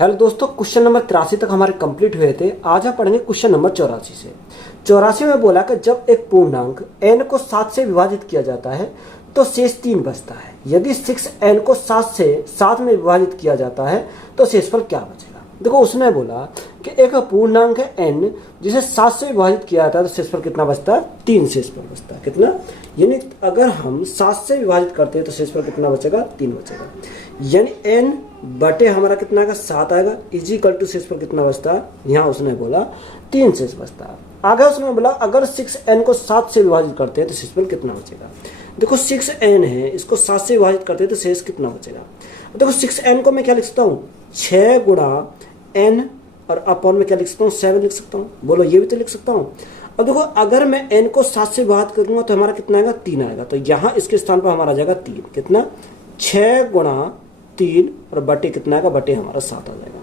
Hello दोस्तों, question number 83 तक हमारे कंप्लीट हुए थे। आज हम पढ़ेंगे क्वेश्चन नंबर 84 से। 84 में बोला कि जब एक पूर्णांक n को 7 से विभाजित किया जाता है तो शेष 3 बचता है। यदि 6n को 7 में विभाजित किया जाता है तो शेषफल क्या बचेगा। देखो, उसने बोला कि एक पूर्णांक है n जिसे 7 से विभाजित किया जाता है तो शेषफल कितना बचता है? 3 शेषफल बचता है। कितना? यानी अगर हम 7 से विभाजित करते हैं तो शेषफल कितना बचेगा? 3 बचेगा। यानी n बटे हमारा कितना आएगा? 7 आएगा। इजिकल टू शेषफल कितना बचता है? यहाँ उसने बोला 3 शेष बचता है। आगे उसने बोला अगर 6n को 7 से विभाजित करते हैं तो शेषफल कितना बचेगा। देखो 6n है, इसको 7 से विभाजित करते हैं तो शेष कितना बचेगा। देखो 6n को मैं क्या लिख सकता हूँ? 6 गुणा n और अपॉन में क्या लिख सकता हूँ? 7 लिख सकता हूँ। बोलो, ये भी तो लिख सकता हूँ। अब देखो अगर मैं n को 7 से विभाजित करूंगा तो हमारा कितना आएगा? 3 आएगा। तो यहाँ इसके स्थान पर हमारा आ जाएगा 3। कितना? 6 गुणा 3 और बटे कितना आएगा? बटे हमारा 7 आ जाएगा।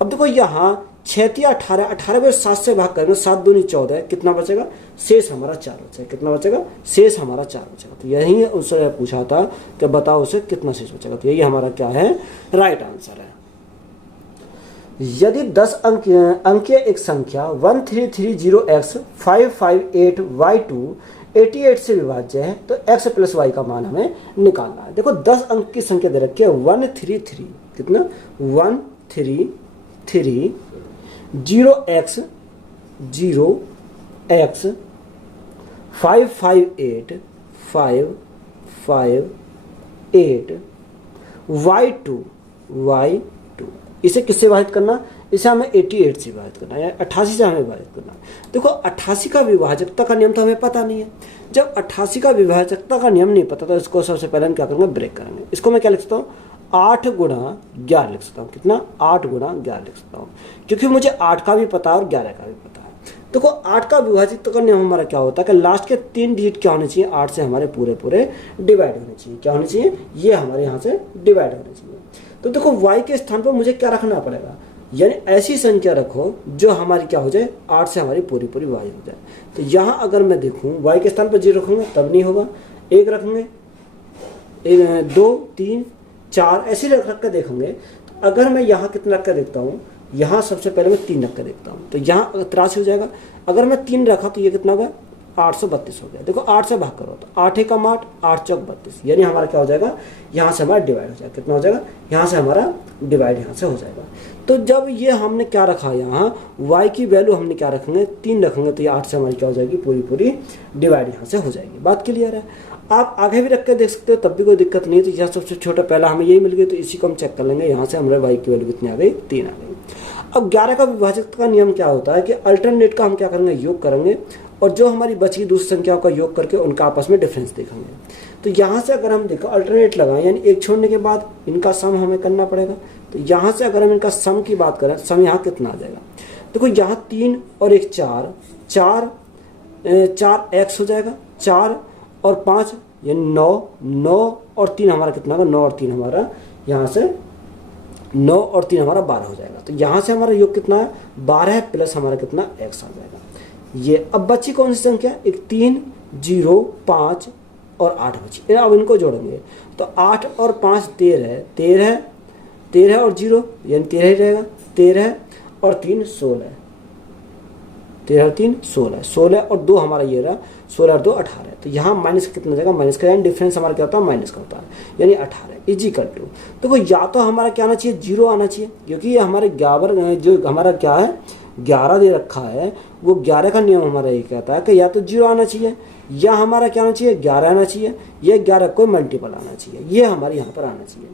अब देखो यहाँ 6 3 18, 18 में 7 से भाग करेंगे, 7 दूनी 14, कितना बचेगा? शेष हमारा 4 बचेगा। कितना बचेगा? शेष हमारा 4 बचेगा। तो यही उससे पूछा था कि बताओ उसे कितना शेष बचेगा। तो यही हमारा क्या है? राइट आंसर है। यदि 10 अंकीय एक संख्या 1330x558y2 88 से विभाज्य है तो x प्लस y का मान हमें निकालना है। देखो 10 अंक की संख्या दे रखी है 133, कितना? 133 0x 0x 558 y2 इसे किससे विभाजित करना? इसे हमें 88 से विभाजित करना है, 88 से हमें विभाजित करना है। देखो 88 का विभाजकता का नियम तो हमें पता नहीं है। जब 88 का विभाजकता का नियम नहीं पता तो इसको सबसे पहले हम क्या करेंगे? ब्रेक करेंगे। इसको मैं क्या लिख सकता हूँ? 8 गुणा 11 लिख सकता हूँ। कितना? 8 गुणा 11 लिख सकता हूँ, क्योंकि मुझे 8 का भी पता है और 11 का भी पता है। देखो 8 का विभाजित का नियम हमारा क्या होता है कि लास्ट के 3 डिजिट क्या होने चाहिए? 8 से हमारे पूरे डिवाइड होने चाहिए। क्या होने चाहिए? ये हमारे यहाँ से डिवाइड होने चाहिए। तो देखो y के स्थान पर मुझे क्या रखना पड़ेगा? यानी ऐसी संख्या रखो जो हमारी क्या हो जाए? 8 से हमारी पूरी विभाजित हो जाए। तो यहाँ अगर मैं देखूँ y के स्थान पर 0 रखूँगा तब नहीं होगा। 1 रखेंगे, 2 3 4 ऐसे रख कर देखेंगे। तो अगर मैं यहाँ कितना रख कर देखता हूँ? यहाँ सबसे पहले मैं 3 रख कर देखता हूँ तो यहाँ 83 हो जाएगा। अगर मैं 3 रखा तो ये कितना होगा? 832 हो गया। देखो 8 से भाग करो तो 8 एकम 8, 8 चौक 32, यानी हमारा क्या हो जाएगा? यहाँ से हमारा डिवाइड हो जाएगा। कितना हो जाएगा? यहाँ से हमारा डिवाइड यहाँ से हो जाएगा। तो जब ये हमने क्या रखा यहाँ y की वैल्यू हमने क्या रखेंगे? 3 रखेंगे तो ये 8 से हमारी क्या हो जाएगी? पूरी डिवाइड यहाँ से हो जाएगी। बात क्लियर है? आप आगे भी रख कर देख सकते हो तब भी कोई दिक्कत नहीं है। तो यहाँ सबसे छोटा पहला हमें यही मिल गया तो इसी को हम चेक कर लेंगे। यहाँ से हमारे y की वैल्यू कितनी आ गई? 3 आ गई। अब 11 का विभाजक का नियम क्या होता है कि अल्टरनेट का हम क्या करेंगे? योग करेंगे और जो हमारी बची दूसरी संख्याओं का योग करके उनका आपस में डिफरेंस देखेंगे। तो यहाँ से अगर हम देखो अल्टरनेट लगाएं यानी एक छोड़ने के बाद इनका सम हमें करना पड़ेगा। तो यहाँ से अगर हम इनका सम की बात करें, सम यहाँ कितना आ जाएगा? देखो यहाँ 3 और 1 4, 4 x हो जाएगा, 4 और 5 यानी 9, 9 और 3 हमारा कितना होगा? 9 और 3 हमारा यहाँ से 9 और 3 हमारा 12 हो जाएगा। तो यहाँ से हमारा योग कितना है? 12 प्लस हमारा कितना? x आ जाएगा। ये अब बची कौन सी संख्या? एक 3 0 5 और 8 बची। अब इनको जोड़ेंगे तो 8 और 5 13, 13 और 0 यानी 13 ही रहेगा। 13 और 3 16, 13 और 3 16, 16 और 2 हमारा ये रहा, 16 और 2 18। तो यहाँ माइनस कितना जाएगा? माइनस का यानी डिफरेंस हमारा क्या होता है? माइनस का होता है, यानी 18 इजिकल टू। देखो या तो हमारा क्या आना चाहिए? 0 आना चाहिए, क्योंकि ये हमारे 11 जो हमारा क्या है 11 दे रखा है वो 11 का नियम हमारा ये कहता है कि या तो 0 आना चाहिए या हमारा क्या आना चाहिए? 11 आना चाहिए, या 11 को मल्टीपल आना चाहिए, ये हमारे यहाँ पर आना चाहिए।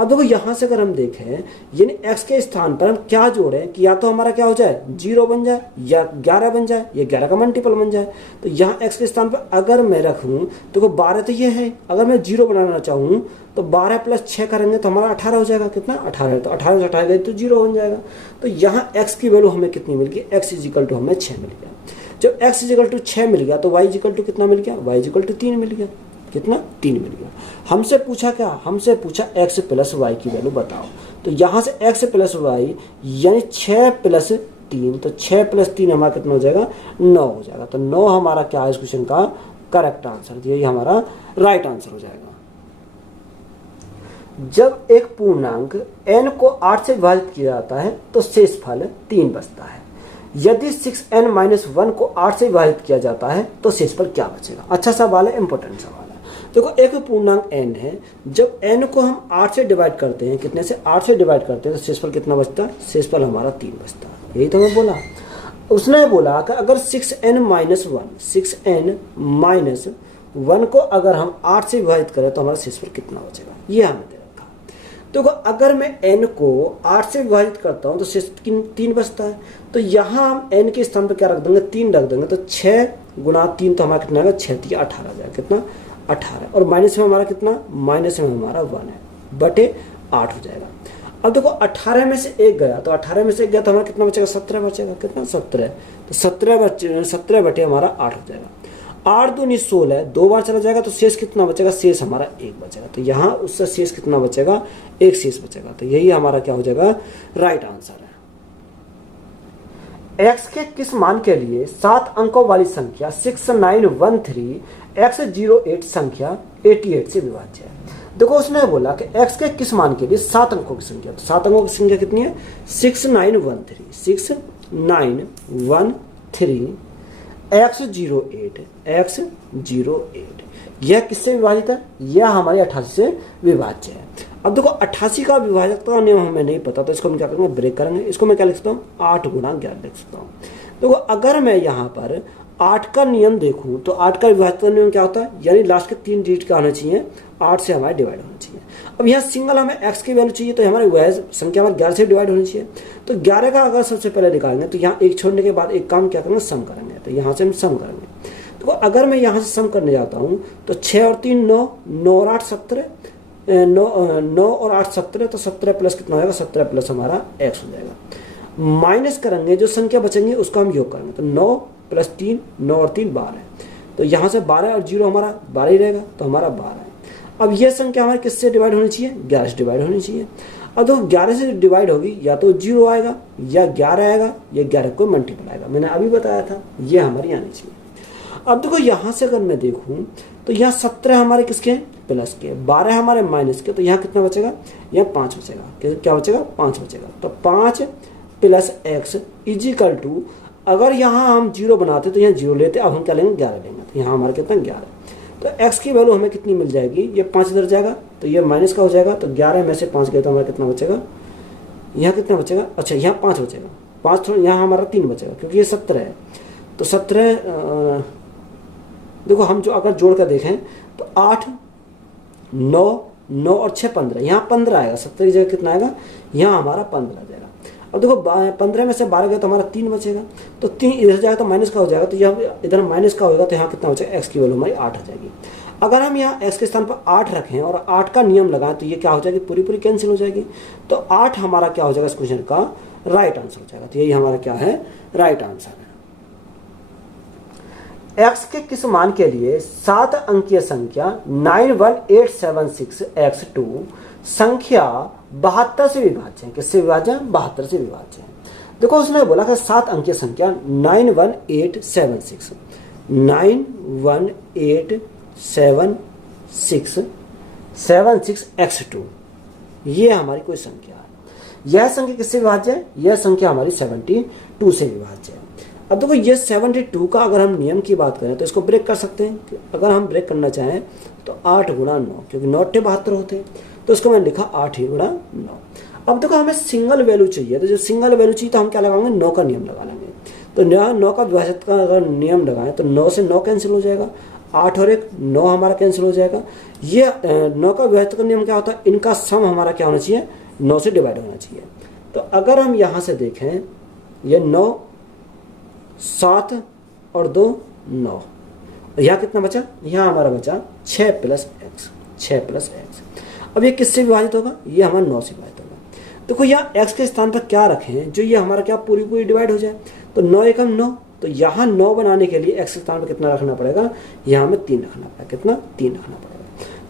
अब देखो यहाँ से अगर हम देखें यानी x के स्थान पर हम क्या जोड़ें कि या तो हमारा क्या हो जाए? 0 बन जाए या 11 बन जाए या 11 का मल्टीपल बन जाए। तो यहाँ x के स्थान पर अगर मैं रखूँ तो 12 तो ये है। अगर मैं 0 बनाना चाहूँ तो 12 प्लस 6 करेंगे तो हमारा 18 हो जाएगा। कितना? 18। तो 18 से 18 गए तो 0 बन जाएगा। तो यहाँ x की वैल्यू हमें कितनी मिल गई? x इजिकल टू हमें 6 मिल गया। जब x इजिकल टू 6 मिल गया तो y इजिकल टू कितना मिल गया? y इजिकल टू 3 मिल गया। कितना? 3 मिल गया। हमसे पूछा क्या? हमसे पूछा x प्लस y की वैल्यू बताओ। तो यहाँ से x प्लस y यानी 6 प्लस 3, तो 6 प्लस 3 हमारा कितना हो जाएगा? 9 हो जाएगा। तो 9 हमारा क्या है इस क्वेश्चन का करेक्ट आंसर? यही हमारा राइट आंसर हो जाएगा। जब एक पूर्णांक n को 8 से विभाजित किया जाता है तो शेषफल 3 बचता है। यदि 6n-1 को 8 से विभाजित किया जाता है तो शेषफल क्या बचेगा? अच्छा सवाल है, इंपॉर्टेंट सवाल है। देखो एक पूर्णांक n है, जब n को हम 8 से डिवाइड करते हैं, कितने से? 8 से डिवाइड करते हैं तो शेषफल कितना बचता है? शेषफल हमारा 3 बचता है। यही तो मैं बोला। उसने बोला कि अगर 6n-1 को अगर हम 8 से विभाजित करें तो हमारा शेषफल कितना बचेगा, ये हमें दे रखा। तो अगर मैं n को 8 से विभाजित करता हूँ तो शेषफल 3 बचता है। तो यहाँ हम n के स्थान पर क्या रख देंगे? 3 रख देंगे। तो 6 गुणा 3 तो हमारा कितना आएगा? 6 3 18 आ जाएगा। कितना? 18। और माइनस में हमारा कितना? माइनस में हमारा 1 है, बटे 8 हो जाएगा। अब देखो 18 में से 1 गया, तो 18 में से 1 गया तो हमारा कितना बचेगा? 17 बचेगा। कितना? 17। तो 17 बटे हमारा 8 हो जाएगा। 8 दूनी 16, 2 बार चला जाएगा तो शेष कितना बचेगा? शेष हमारा 1 बचेगा। तो यहाँ उससे शेष कितना बचेगा? 1 शेष बचेगा। तो यही हमारा क्या हो जाएगा? राइट आंसर है। x के किस मान के लिए 7 अंकों वाली संख्या 6913 x08 संख्या 88 से विभाज्य है? देखो उसने बोला कि x के किस मान के लिए 7 अंकों की संख्या, तो 7 अंकों की संख्या कितनी है? 6913 x08 यह किससे विभाजित है? यह हमारी 88 से विभाज्य है। अब देखो 88 का विभाजकता का नियम हमें नहीं पता, तो इसको हम क्या करेंगे? ब्रेक करेंगे। इसको मैं क्या लिख सकता हूँ? 8 गुणा 11 लिख सकता हूँ। देखो अगर मैं यहाँ पर 8 का नियम देखूं तो 8 का विभाजकता का नियम क्या होता है? यानी लास्ट के 3 डिजिट क्या होना चाहिए? 8 से हमारे डिवाइड होना चाहिए। अब यहाँ सिंगल हमें x की वैल्यू चाहिए, तो हमारी वह संख्या हमारे 11 से डिवाइड होनी चाहिए। तो 11 का अगर सबसे पहले निकालेंगे तो यहाँ 1 छोड़ने के बाद एक काम क्या करेंगे? सम करेंगे। तो यहाँ से हम सम करेंगे। तो अगर मैं यहाँ से सम करने जाता हूँ तो 6 और 3 9, 9 और 8 17, 9 और 8 17, तो 17 प्लस कितना होगा? 17 प्लस हमारा x हो जाएगा। माइनस करेंगे, जो संख्या बचेंगी उसका हम योग करेंगे। तो 9 प्लस 3, 9 और 3 12 है। तो यहाँ से 12 और 0 हमारा 12 ही रहेगा, तो हमारा 12 है। अब यह संख्या हमारे किससे डिवाइड होनी चाहिए? 11 से डिवाइड होनी चाहिए। अब तो 11 से डिवाइड होगी, या तो 0 आएगा या 11 आएगा या 11 को मल्टीपल आएगा। मैंने अभी बताया था, ये हमारी आनी चाहिए। अब देखो यहाँ से अगर मैं देखूँ तो यहाँ 17 हमारे किसके? प्लस के, 12 हमारे माइनस के। तो यहाँ कितना बचेगा? यहाँ 5 बचेगा। क्या बचेगा? 5 बचेगा। तो 5 प्लस x इजिकल टू, अगर यहाँ हम 0 बनाते तो यहाँ 0 लेते, अब हम क्या लेंगे? 11 लेंगे। तो यहाँ हमारा कितना? 11। तो x की वैल्यू हमें कितनी मिल जाएगी? ये 5 इधर जाएगा तो ये माइनस का हो जाएगा। तो 11 में से 5 गए तो हमारा कितना बचेगा? यहाँ कितना बचेगा? अच्छा यहाँ 5 बचेगा। 5 थोड़ा, यहाँ हमारा 3 बचेगा क्योंकि ये 17 है। तो 17 देखो हम जो अगर जोड़ कर देखें तो 8 9 और 6 15, यहाँ 15 आएगा। 17 की जगह कितना आएगा? यहाँ हमारा 15 जाएगा। अब देखो 15 में से 12 गया तो हमारा 3 बचेगा। तो 3 इधर जाएगा तो माइनस का हो जाएगा। तो यहाँ इधर माइनस का होगा तो यहाँ कितना बचेगा? x की वैल्यू हमारी 8 आ जाएगी। अगर हम यहाँ x के स्थान पर 8 रखें और 8 का नियम लगाएं तो ये क्या हो जाएगी? पूरी कैंसिल हो जाएगी। तो 8 हमारा क्या हो जाएगा? इस क्वेश्चन का राइट आंसर हो जाएगा। तो यही हमारा क्या है? राइट आंसर है। x के किस मान के लिए 7 अंकीय संख्या 91876 x2 संख्या 72 से विभाज्य है? किससे विभाज्य है? 72 से विभाज्य है। देखो उसने बोला कि 7 अंकीय संख्या 91876 x2 ये हमारी कोई संख्या है। यह संख्या किससे विभाज्य है? यह संख्या हमारी 72 से विभाज्य है। अब देखो ये 72 का अगर हम नियम की बात करें तो इसको ब्रेक कर सकते हैं। अगर हम ब्रेक करना चाहें तो 8 गुणा 9, क्योंकि 9 8 72 होते हैं, तो इसको मैंने लिखा 8 ही गुणा 9। अब देखो हमें सिंगल वैल्यू चाहिए, तो जो सिंगल वैल्यू चाहिए तो हम क्या लगाएंगे? 9 का नियम लगा लेंगे। तो 9 का विभाजक का अगर नियम लगाएं तो 9 से 9 कैंसिल हो जाएगा। 8 और 1 9 हमारा कैंसिल हो जाएगा। ये 9 का विभाजक का नियम क्या होता है? इनका सम हमारा क्या होना चाहिए? 9 से डिवाइड होना चाहिए। तो अगर हम यहाँ से देखें, ये 9 7 और 2 9, यहाँ कितना बचा? यहाँ हमारा बचा 6 प्लस एक्स। अब ये किससे विभाजित होगा? ये हमारा 9 से विभाजित होगा। देखो यहाँ x के स्थान पर क्या रखें जो ये हमारा क्या पूरी डिवाइड हो जाए? तो 9 एकम 9, तो यहाँ 9 बनाने के लिए x के स्थान पर कितना रखना पड़ेगा? यहाँ हमें 3 रखना पड़ेगा। कितना? 3 रखना पड़ेगा।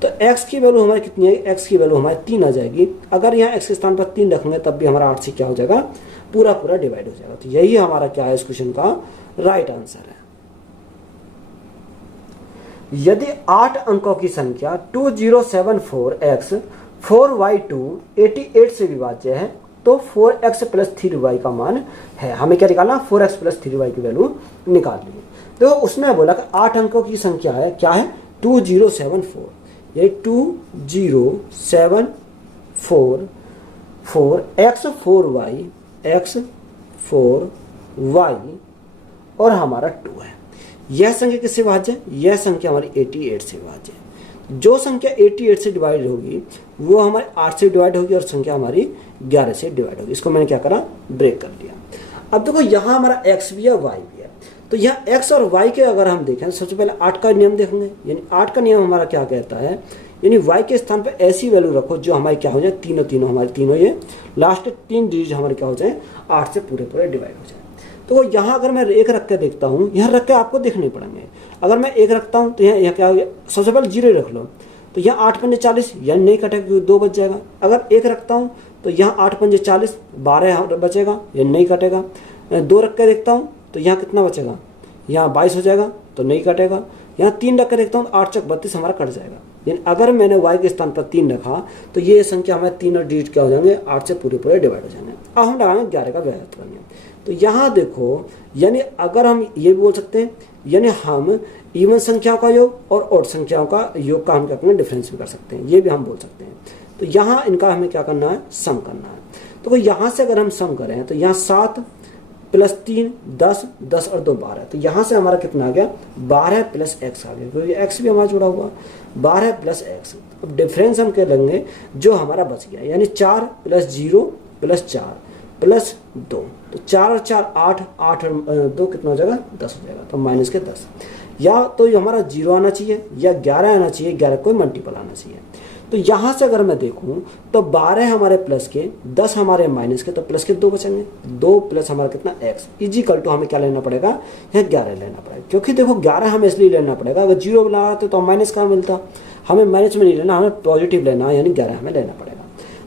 तो x की वैल्यू हमारी कितनी है? x की वैल्यू हमारी 3 आ जाएगी। अगर यहाँ x के स्थान पर 3 रखेंगे तब भी हमारा 8 से क्या हो जाएगा? पूरा डिवाइड हो जाएगा। तो यही हमारा क्या है? इस क्वेश्चन का राइट आंसर है। यदि 8 अंकों की संख्या 2074x 4y2 88 से विभाज्य है तो 4x प्लस 3y का मान है। हमें क्या निकालना, 4x प्लस 3y की वैल्यू निकाल ली। तो उसने बोला कि 8 अंकों की संख्या है, क्या है 2074, ये 2074 x4y और हमारा 2 है। यह संख्या किससे विभाज्य है, यह संख्या हमारी 88 से विभाज्य है। जो संख्या 88 से डिवाइड होगी वो हमारे 8 से डिवाइड होगी और संख्या हमारी 11 से डिवाइड होगी। इसको मैंने क्या करा, ब्रेक कर दिया। अब देखो यहाँ हमारा x भी है y भी है, तो यहाँ x और y के अगर हम देखें सबसे पहले 8 का नियम देखेंगे। यानी 8 का नियम हमारा क्या कहता है, यानी y के स्थान पर ऐसी वैल्यू रखो जो हमारी क्या हो जाए, तीनों हमारे तीनों ये लास्ट 3 डिजिट हमारे क्या हो जाए, 8 से पूरे डिवाइड हो जाए। तो यहाँ अगर मैं एक रख के देखता हूँ, यहाँ रख के आपको देखने पड़ेंगे। अगर मैं एक रखता हूँ तो यहाँ क्या हो गया, सबसे पहले 0 रख लो, तो यहाँ 8 पंजे 40, यानी नहीं कटेगा क्योंकि 2 बच जाएगा। अगर एक रखता हूँ तो यहाँ 8 पंजे 40, 12 बचेगा, यानी नहीं कटेगा। 2 रख के देखता हूँ तो यहाँ कितना बचेगा, यहाँ 22 हो जाएगा, तो नहीं कटेगा। यहाँ 3 रख के देखता हूँ तो 8 चक 32 हमारा कट जाएगा। यानी अगर मैंने y के स्थान पर 3 रखा तो ये संख्या हमारे तीनों डिजिट क्या हो जाएंगे, 8 से पूरे डिवाइड हो जाएंगे। अब हम लगाएंगे 11 का व्याहत करने। तो यहाँ देखो, यानी अगर हम ये भी बोल सकते हैं, यानी हम इवन संख्याओं का योग और ऑड संख्याओं का योग का हम क्या करेंगे, डिफरेंस भी कर सकते हैं, ये भी हम बोल सकते हैं। तो यहाँ इनका हमें क्या करना है, सम करना है। तो यहाँ से अगर हम सम करें तो यहाँ 7 प्लस 3 10, 10 और 2 12, तो यहाँ से हमारा कितना आ गया, 12 प्लस x आ गया, क्योंकि x भी हमारा जुड़ा हुआ, 12 प्लस x। अब डिफरेंस हम क्या लेंगे, जो हमारा बच गया, यानी 4 प्लस 0 प्लस 4 प्लस 2, तो 4 और 4 8, 8 और 2 कितना हो जाएगा, 10 हो जाएगा। तो माइनस के 10, या तो ये हमारा 0 आना चाहिए या 11 आना चाहिए, 11 कोई मल्टीपल आना चाहिए। तो यहाँ से अगर मैं देखूँ तो 12 हमारे प्लस के, 10 हमारे माइनस के, तो प्लस के 2 बचेंगे। 2 प्लस हमारा कितना x इजिकल टू हमें क्या लेना पड़ेगा, यहाँ 11 लेना पड़ेगा। क्योंकि देखो 11 हमें इसलिए लेना पड़ेगा, अगर 0 लगाते तो माइनस का मिलता, हमें माइनस में नहीं लेना, हमें पॉजिटिव लेना, यानी 11 हमें लेना पड़ेगा।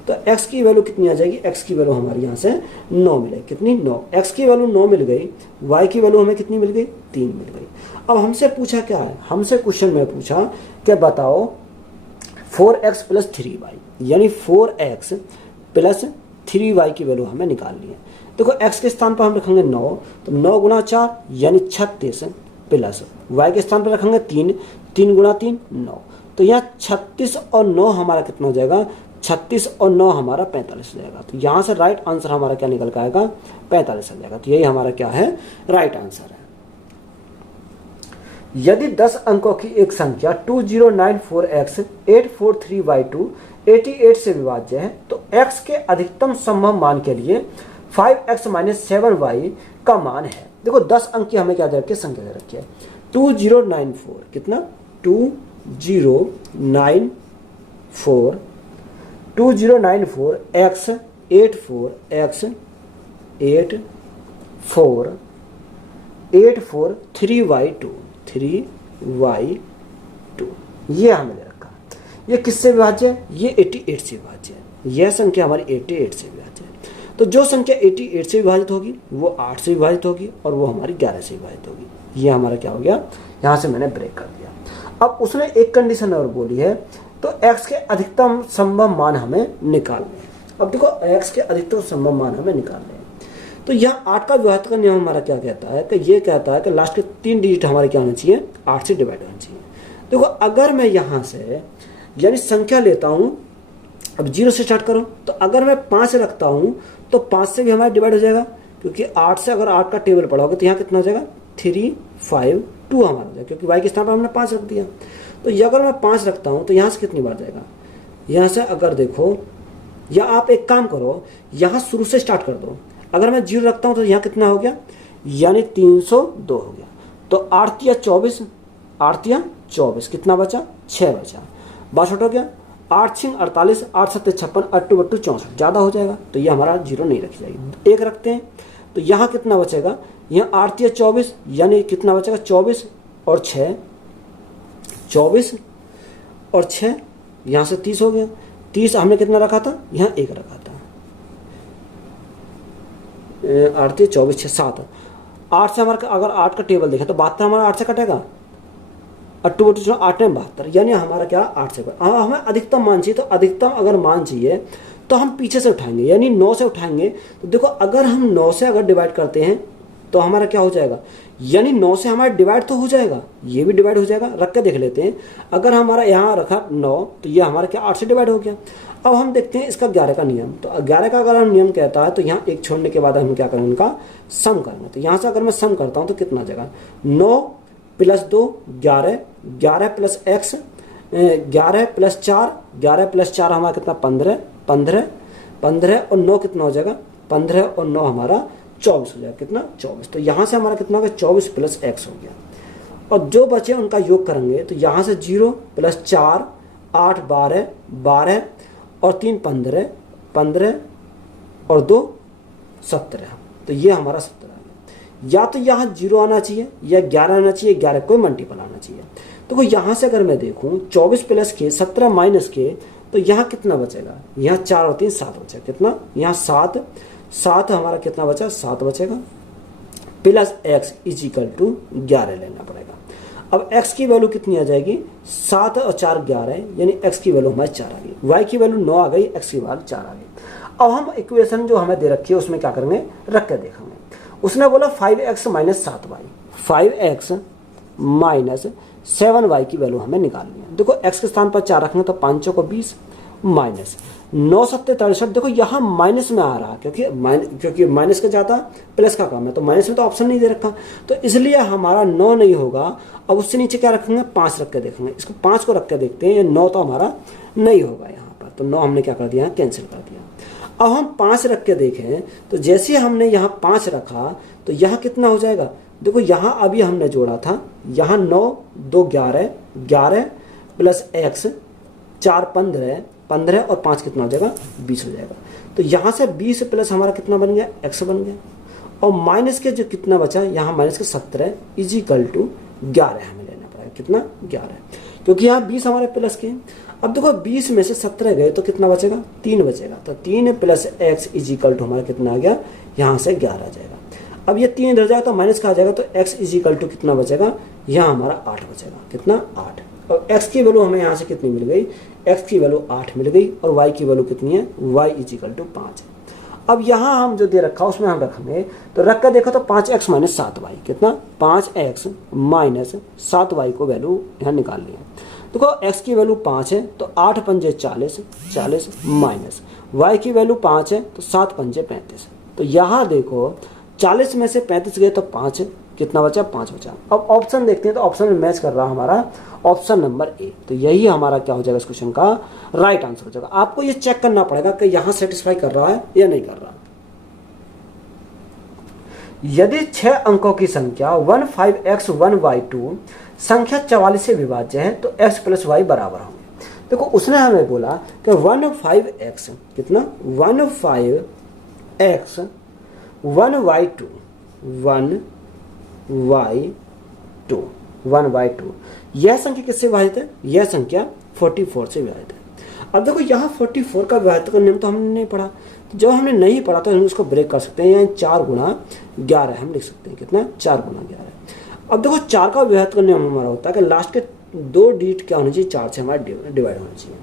तो x की वैल्यू कितनी आ जाएगी, x की वैल्यू हमारे यहाँ से 9 मिलेगी। कितनी, 9। x की वैल्यू 9 मिल गई, y की वैल्यू हमें कितनी मिल गई, 3 मिल गई। अब हमसे पूछा क्या है, हमसे क्वेश्चन में पूछा कि बताओ 4x प्लस 3y, यानी 4x प्लस 3y की वैल्यू हमें निकालनी है। देखो x के स्थान पर हम रखेंगे 9, तो 9 गुणा 4 यानी 36 प्लस y के स्थान पर रखेंगे 3, 3 गुणा 3 9, तो यहाँ 36 और 9 हमारा कितना हो जाएगा, 36 और 9 हमारा 45 हो जाएगा। तो यहाँ से राइट आंसर हमारा क्या निकल के आएगा, 45 हो जाएगा। तो यही हमारा क्या है, राइट आंसर है। यदि 10 अंकों की एक संख्या 2094x 843y2 88 से विभाज्य है तो x के अधिकतम संभव मान के लिए 5x - 7y का मान है। देखो 10 अंक की हमें क्या दे रखी है, संख्या दे रखी है 2094, कितना 2094 x 84 3y2 ये हमें दे रखा है। ये किससे विभाज्य है, ये 88 से विभाज्य है। यह संख्या हमारी 88 से विभाज्य है। तो जो संख्या 88 से विभाजित होगी वो 8 से विभाजित होगी और वो हमारी 11 से विभाजित होगी। ये हमारा क्या हो गया, यहाँ से मैंने ब्रेक कर दिया। अब उसने एक कंडीशन और बोली है, तो x के अधिकतम संभव मान हमें निकालने हैं। अब देखो x के अधिकतम संभव मान हमें निकालने हैं, तो यह 8 का विभाजन का नियम हमारा क्या कहता है, कि ये कहता है कि लास्ट के 3 डिजिट हमारे क्या होने चाहिए, 8 से डिवाइड होना चाहिए। देखो अगर मैं यहाँ से यानी संख्या लेता हूँ, अब 0 से स्टार्ट करो, तो अगर मैं 5 रखता हूँ तो 5 से भी हमारा डिवाइड हो जाएगा, क्योंकि 8 से अगर 8 का टेबल पढ़ा होगा तो यहाँ कितना हो जाएगा, 3 5 2 हमारा हो जाएगा, क्योंकि y के स्थान पर हमने 5 रख दिया। तो ये अगर मैं 5 रखता हूँ तो यहाँ से कितनी बार जाएगा, यहाँ से अगर देखो, या आप एक काम करो यहाँ शुरू से स्टार्ट कर दो। अगर मैं 0 रखता हूँ तो यहाँ कितना हो गया, यानी 302 हो गया। तो 8 या 24, 8 या 24 कितना बचा, 6 बचा, 62 हो गया। 8 6 48, 8 7 56, 8 2 64 ज़्यादा हो जाएगा, तो ये हमारा 0 नहीं रखी जाएगी। 1 रखते हैं तो यहाँ कितना बचेगा, यहाँ 8 या 24 यानी कितना बचेगा, 24 और 6, 24 और 6, यहाँ से 30 हो गया। 30 हमने कितना रखा था, यहाँ 1 रखा था। 8 24 6 7, 8 से हमारा अगर 8 का टेबल देखें तो 72 हमारा 8 से कटेगा, और 2 8 में 72, यानी हमारा क्या 8 से। अब हमें अधिकतम मान चाहिए, तो अधिकतम अगर मान चाहिए तो हम पीछे से उठाएंगे, यानी 9 से उठाएंगे। तो देखो अगर हम 9 से अगर डिवाइड करते हैं तो हमारा क्या हो जाएगा, यानी 9 से हमारा डिवाइड तो हो जाएगा, ये भी डिवाइड हो जाएगा। रख के देख लेते हैं, अगर हमारा यहाँ रखा 9 तो ये हमारा क्या 8 से डिवाइड हो गया। अब हम देखते हैं इसका 11 का नियम। तो 11 का अगर हम नियम कहता है तो यहाँ एक छोड़ने के बाद हम क्या करेंगे, उनका सम करेंगे। तो यहाँ से अगर मैं सम करता हूँ तो कितना आ जाएगा, 9 + 2 11, 11 + x 11 + 4, 11 + 4 हमारा कितना 15, 15 15 और 9 कितना हो जाएगा, 15 और 9 हमारा 24 हो जाएगा। कितना 24। तो यहाँ से हमारा कितना हो गया 24 + x हो गया। और जो बचे उनका योग करेंगे तो यहाँ से 0 + 4 8 12 12 और 3 15 15 और 2 17। तो ये हमारा 17 आ गया। या तो यहाँ 0 आना चाहिए या 11 आना चाहिए, 11 कोई मल्टीपल आना चाहिए। तो यहाँ से अगर मैं देखूँ 24 + k 17 - k, तो यहाँ कितना बचेगा, यहाँ 4 और 3 7 बचेगा। कितना, यहाँ 7 हमारा कितना बचा, 7 बचेगा प्लस x = 11 लेना पड़ेगा। अब x की वैल्यू कितनी आ जाएगी, 7 और 4 11, यानी x की वैल्यू हमारी 4 आ गई, y की वैल्यू 9 आ गई, x की वैल्यू 4 आ गई। अब हम इक्वेशन जो हमें दे रखी है उसमें क्या करेंगे, रख के देखेंगे। उसने बोला 5x - 7y, 5x - 7y की वैल्यू हमें निकालनी है। देखो x के स्थान पर 4 रखेंगे तो 5 को 20 माइनस 9 7 63। देखो यहाँ माइनस में आ रहा, क्योंकि माइनस का जाता प्लस का काम है, तो माइनस में तो ऑप्शन नहीं दे रखा, तो इसलिए हमारा 9 नहीं होगा। अब उससे नीचे क्या रखेंगे, 5 रख के देखेंगे। इसको 5 को रख के देखते हैं, ये 9 तो हमारा नहीं होगा यहाँ पर, तो 9 हमने क्या कर दिया, कैंसिल कर दिया। अब हम 5 रख के देखें तो जैसे हमने यहाँ 5 रखा तो यहाँ कितना हो जाएगा, देखो यहाँ अभी हमने जोड़ा था, यहाँ 9 2 11 11 प्लस x 4 15 15 और 5 कितना हो जाएगा, 20 हो जाएगा। तो यहाँ से 20 प्लस हमारा कितना बन गया, x बन गया। और माइनस के जो कितना बचा, यहाँ माइनस के 17 = 11 हमें लेना पड़ेगा। कितना, 11, क्योंकि यहाँ 20 हमारे प्लस के। अब देखो 20 में से 17 गए तो कितना बचेगा, 3 बचेगा। तो 3 + x = हमारा कितना आ गया, यहाँ से 11 आ जाएगा। अब ये 3 इधर जाएगा तो माइनस का आ जाएगा, तो x = कितना बचेगा, यहाँ हमारा 8 बचेगा। कितना, 8। और x की वैल्यू हमें यहाँ से कितनी मिल गई, x की वैल्यू 8 मिल गई। और y की वैल्यू कितनी है, y = 5। अब यहाँ हम जो दे रखा उसमें हम रखेंगे, तो रख कर देखो तो 5x - 7y कितना, 5x - 7y को वैल्यू यहाँ निकाल लिया। देखो x की वैल्यू 5 है तो 8 पंजे 40 40 माइनस y की वैल्यू 5 है तो 7 पंजे 35। तो यहाँ देखो 40 में से 35 गए तो 5, कितना बचा, 5 बचा। अब ऑप्शन देखते हैं तो ऑप्शन में मैच कर रहा हमारा ऑप्शन नंबर ए। तो यही हमारा क्या हो जाएगा, इस क्वेश्चन का राइट आंसर हो जाएगा। आपको ये चेक करना पड़ेगा कि यहाँ सेटिस्फाई कर रहा है या नहीं कर रहा। यदि 6 अंकों की संख्या 15x 1y2 संख्या 44 से विभाज्य है तो x + y बराबर होंगे। देखो उसने हमें बोला कि 15x कितना, 15x 1y2 1y2 यह संख्या किससे विभाजित है, यह संख्या 44 से विभाजित है। अब देखो यहाँ 44 का विभाजित का नियम तो हमने नहीं पढ़ा, तो जब हमने नहीं पढ़ा तो हम उसको ब्रेक कर सकते हैं। यहाँ 4 × 11 हम लिख सकते हैं, कितना, 4 × 11। अब देखो 4 का विभाजित का नियम हमारा होता है कि लास्ट के 2 डिजिट क्या होनी चाहिए, 4 से हमारा डिवाइड होना चाहिए।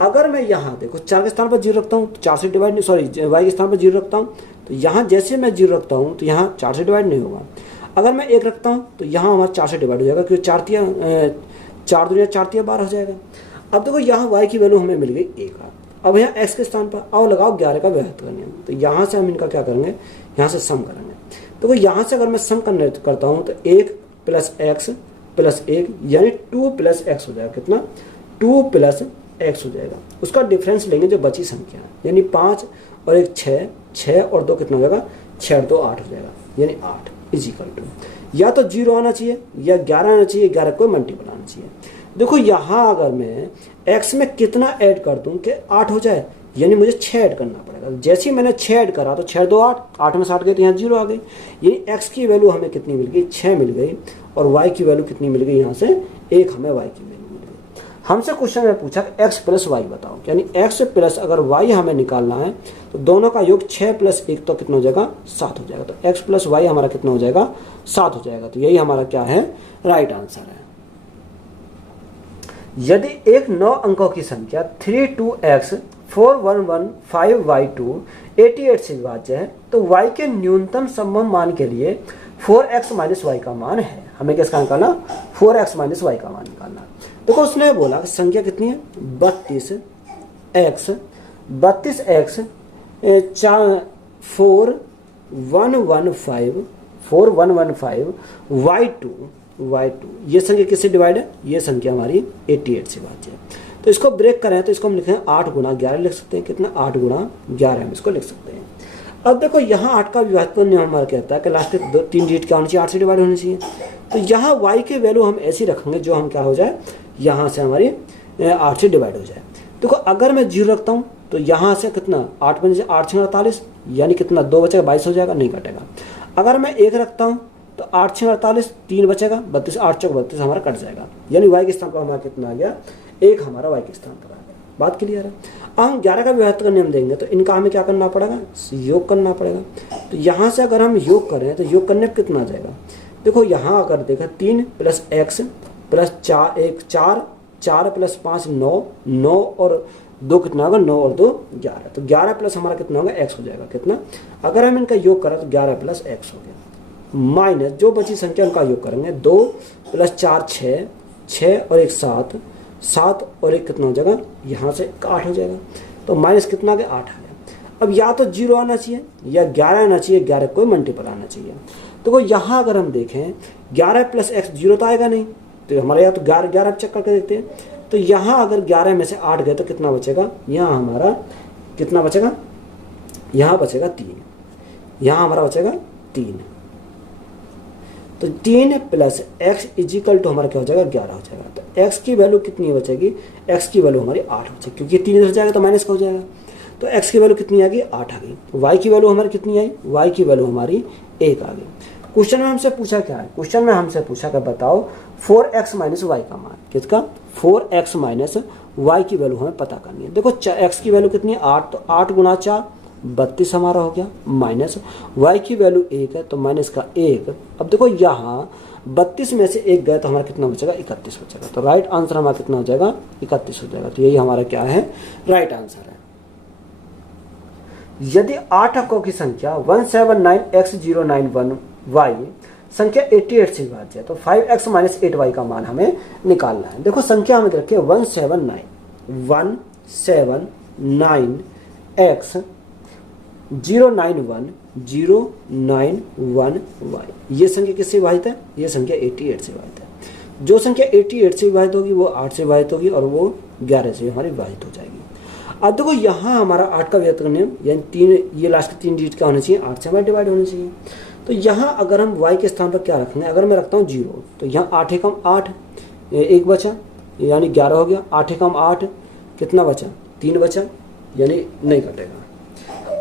अगर मैं यहाँ देखो 4 के स्थान पर 0 रखता हूँ तो 4 से डिवाइड नहीं, सॉरी y के स्थान पर 0 रखता हूँ तो यहाँ जैसे मैं 0 रखता हूँ तो यहाँ 4 से डिवाइड नहीं होगा। अगर मैं 1 रखता हूँ तो यहाँ हमारा 4 से डिवाइड हो जाएगा, क्योंकि 4 दूनी 4 × 12 हो जाएगा। अब देखो यहाँ y की वैल्यू हमें मिल गई 1। अब यहाँ x के स्थान पर आओ लगाओ 11 का विभाजित का नियम। तो यहाँ से हम इनका क्या करेंगे, यहाँ से सम करेंगे। देखो यहाँ से अगर मैं सम करता हूँ तो 1 + x + 1 यानी 2 + x हो जाएगा। कितना, 2 + x हो जाएगा। उसका डिफरेंस लेंगे जो बची संख्या है, यानी 5 और 1 6, 6 और 2 कितना हो जाएगा, 6 और 2 8 हो जाएगा, यानी 8 = या तो 0 आना चाहिए या 11 आना चाहिए, 11 को मल्टीपल आना चाहिए। देखो यहाँ अगर मैं x में कितना ऐड कर दूं कि 8 हो जाए, यानी मुझे 6 ऐड करना पड़ेगा। जैसे ही मैंने 6 ऐड करा तो 6 2 8, 8 में 60 गए तो यहाँ 0 आ गई, यानी x की वैल्यू हमें कितनी मिल गई, 6 मिल गई। और y की वैल्यू कितनी मिल गई, यहाँ से 1 हमें y की वैल्यू मिल गई। हमसे क्वेश्चन में पूछा कि x + y बताओ, यानी x प्लस अगर y हमें निकालना है तो दोनों का योग 6 + 1 तो कितना हो जाएगा, 7 हो जाएगा। तो x + y हमारा कितना हो जाएगा, 7 हो जाएगा। तो यही हमारा क्या है, राइट आंसर है। यदि एक 9 अंकों की संख्या 32x 4115y2 88 से विभाज्य है तो y के न्यूनतम संभव मान के लिए 4x माइनस वाई का मान है। हमें किसका निकालना? 4x माइनस वाई का मान निकालना। देखो उसने बोला कि संख्या कितनी है? 32x 4115 ये संख्या किससे डिवाइड है? ये संख्या हमारी 88 से विभाज्य है। तो इसको ब्रेक करें तो इसको हम लिखें 8 गुणा 11 लिख सकते हैं। कितना? 8 गुणा 11 हम इसको लिख सकते हैं। अब देखो यहाँ 8 का विभाजन नियम हमारा कहता है कि लास्ट के 3 डिजिट क्या होनी चाहिए? 8 से डिवाइड होनी चाहिए। तो यहाँ y के वैल्यू हम ऐसी रखेंगे जो हम क्या हो जाए, यहाँ से हमारी 8 से डिवाइड हो जाए। देखो अगर मैं 0 रखता हूँ तो यहाँ से कितना? 8 में से 8 6 48 यानी कितना? 2 बचेगा, 22 हो जाएगा, नहीं कटेगा। अगर मैं 1 रखता हूँ तो 8 6 48 3 बचेगा, 32 8 चौक 32 हमारा कट जाएगा। यानी y के स्थान पर हमारा कितना आ गया? 1 हमारा y के स्थान पर आ गया। बात क्लियर है? अब हम 11 का विभाजन का नियम देंगे तो इनका हमें क्या करना पड़ेगा? योग करना पड़ेगा। तो यहाँ से अगर हम योग करें तो योग करने पर कितना आ जाएगा? देखो यहाँ अगर देखा 3 प्लस x प्लस 4 1 4 4 प्लस 5 9 9 और 2 कितना होगा? 9 और 2 11। तो 11 प्लस हमारा कितना होगा? x हो जाएगा। कितना? अगर हम इनका योग करें तो 11 प्लस x हो गया, माइनस जो बची संख्या उनका योग करेंगे 2 प्लस 4 6 6 और 1 7 7 और 1 कितना हो जाएगा? यहाँ से 8 हो जाएगा। तो माइनस कितना आ गया? 8 आ गया। अब या तो 0 आना चाहिए या 11 आना चाहिए, 11 कोई मल्टीपल आना चाहिए। तो यहाँ अगर हम देखें 11 प्लस x 0 तो आएगा नहीं, तो हमारे यहाँ तो 11 चेक करके देखते हैं। तो यहाँ अगर 11 में से 8 गए तो कितना बचेगा? यहाँ हमारा कितना बचेगा? यहाँ बचेगा 3, यहाँ हमारा बचेगा 3। तो 3 प्लस x इजिकल टू हमारा क्या हो जाएगा? 11 हो जाएगा। तो x की वैल्यू कितनी बचेगी? x की वैल्यू हमारी 8 हो जाएगी, क्योंकि 3 इधर जाएगा तो माइनस का हो जाएगा। तो x की वैल्यू कितनी आ गई? 8 आ गई। y की वैल्यू हमारी कितनी आई? y की वैल्यू हमारी 1 आ गई। क्वेश्चन में हमसे पूछा क्या है? क्वेश्चन में हमसे पूछा कि बताओ 4x माइनस वाई का मान। किसका? 4x माइनस वाई की वैल्यू हमें पता करनी है। देखो x की वैल्यू कितनी है? 8, तो 8 गुना 4 32 हमारा हो गया, माइनस y की वैल्यू 1 है तो माइनस का 1। अब देखो यहाँ 32 में से 1 गए तो हमारा कितना बचेगा? 31 बचेगा। तो राइट आंसर हमारा कितना हो जाएगा? 31 हो जाएगा। तो यही हमारा क्या है? राइट आंसर है। यदि 8 अंकों की संख्या 179x091y संख्या 88 से विभाज्य है तो 5x माइनस 8y का मान हमें निकालना है। देखो संख्या हमें रखिए 179x 091y। ये संख्या किससे विभाजित है? ये संख्या 88 से विभाजित है। जो संख्या 88 से विभाजित होगी वो 8 से विभाजित होगी और वो 11 से हमारी विभाजित हो जाएगी। अब देखो यहाँ हमारा 8 का विभाजन नियम यानी 3, ये लास्ट के 3 डिजिट का होना चाहिए, 8 से हमारे डिवाइड होनी चाहिए। तो यहाँ अगर हम y के स्थान पर क्या रखेंगे? अगर मैं रखता हूँ 0 तो यहाँ 8 एकम 8 1 बचा यानी 11 हो गया। 8 एकम 8 कितना बचा? 3 बचा यानी नहीं कटेगा।